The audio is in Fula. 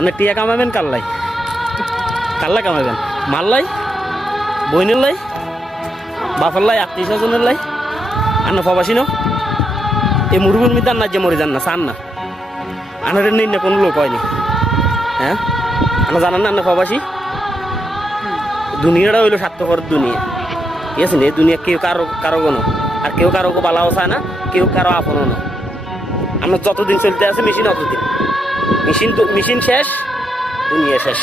আপনি টিয়া কামাবেন কাল্লাই কামাবেন মাল্লাই বইনের লাই বাপের লাই আত্মীয় স্বজনের লাই আনা প্রবাসী ন এই মুরুগুর মিদার না যে মরে যান না চান না আনার নেই না কোনো লোক হয়নি হ্যাঁ আনা জানান না আনা প্রবাসী দুনিয়াটা হইলো স্বার্থপর দুনিয়া ঠিক আছে এই দুনিয়া কেউ কারো কোনো আর কেউ কারো বালাও চায় না কেউ কারো আপনও না আমরা যতদিন চলতে আছে মেশিন অতদিন মেশিন শেষ দুনিয়া শেষ